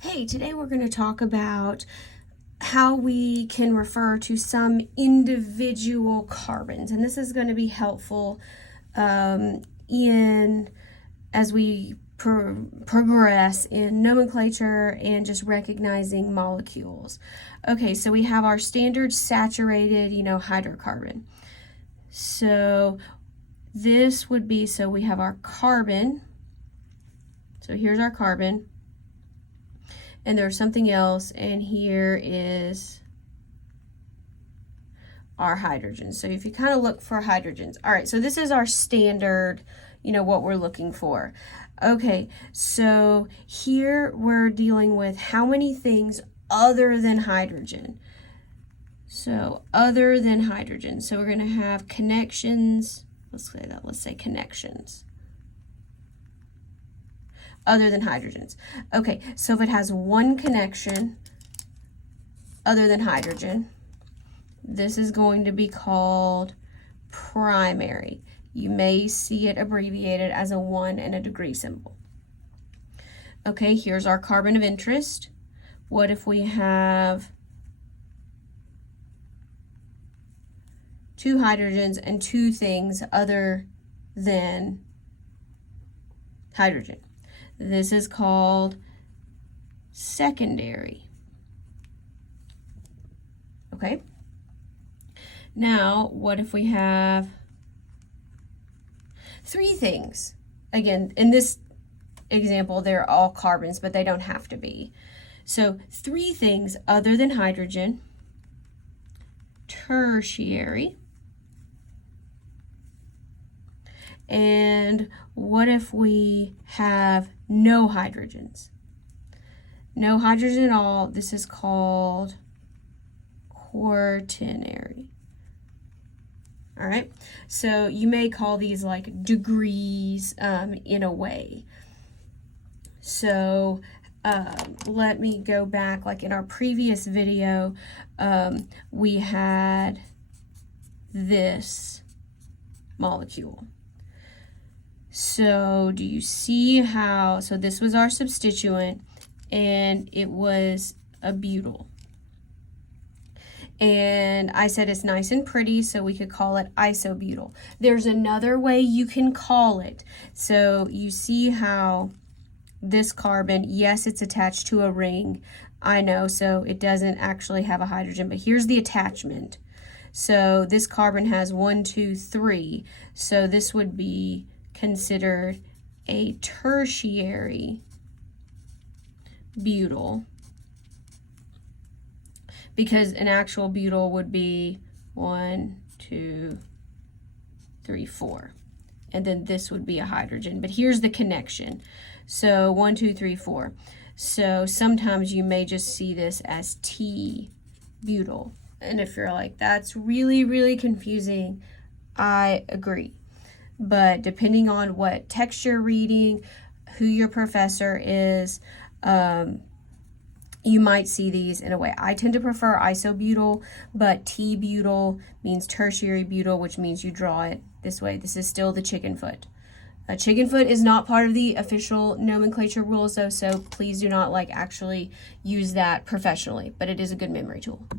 Hey, today we're going to talk about how we can refer to some individual carbons, and this is going to be helpful in as we progress in nomenclature and just recognizing molecules. Okay, so we have our standard saturated, hydrocarbon. So this would be, so we have our carbon. So here's our carbon. And there's something else, and here is our hydrogen. So if you kind of look for hydrogens. All right, so this is our standard, what we're looking for. Okay, so here we're dealing with how many things other than hydrogen. So other than hydrogen. So we're going to have connections. Let's say connections. Other than hydrogens. Okay, so if it has one connection other than hydrogen, this is going to be called primary. You may see it abbreviated as a 1 and a degree symbol. Okay, here's our carbon of interest. What if we have 2 hydrogens and 2 things other than hydrogen? This is called secondary. Okay. Now, what if we have 3 things? Again, in this example, they're all carbons, but they don't have to be. So 3 things other than hydrogen, tertiary. And what if we have no hydrogens? No hydrogen at all. This is called quaternary. All right. So you may call these like degrees in a way. So let me go back. Like in our previous video, we had this molecule. So do you see how, so this was our substituent and it was a butyl. And I said it's nice and pretty, so we could call it isobutyl. There's another way you can call it. So you see how this carbon, yes, it's attached to a ring. I know, so it doesn't actually have a hydrogen, but here's the attachment. So this carbon has 1, 2, 3. So this would be considered a tertiary butyl, because an actual butyl would be 1, 2, 3, 4, and then this would be a hydrogen. But here's the connection. So 1, 2, 3, 4. So sometimes you may just see this as T-butyl, and if you're like, that's really, really confusing, I agree. But depending on what text you're reading, who your professor is, you might see these in a way. I tend to prefer isobutyl, but T-butyl means tertiary butyl, which means you draw it this way. This is still the chicken foot. A chicken foot is not part of the official nomenclature rules though, so please do not actually use that professionally, but it is a good memory tool.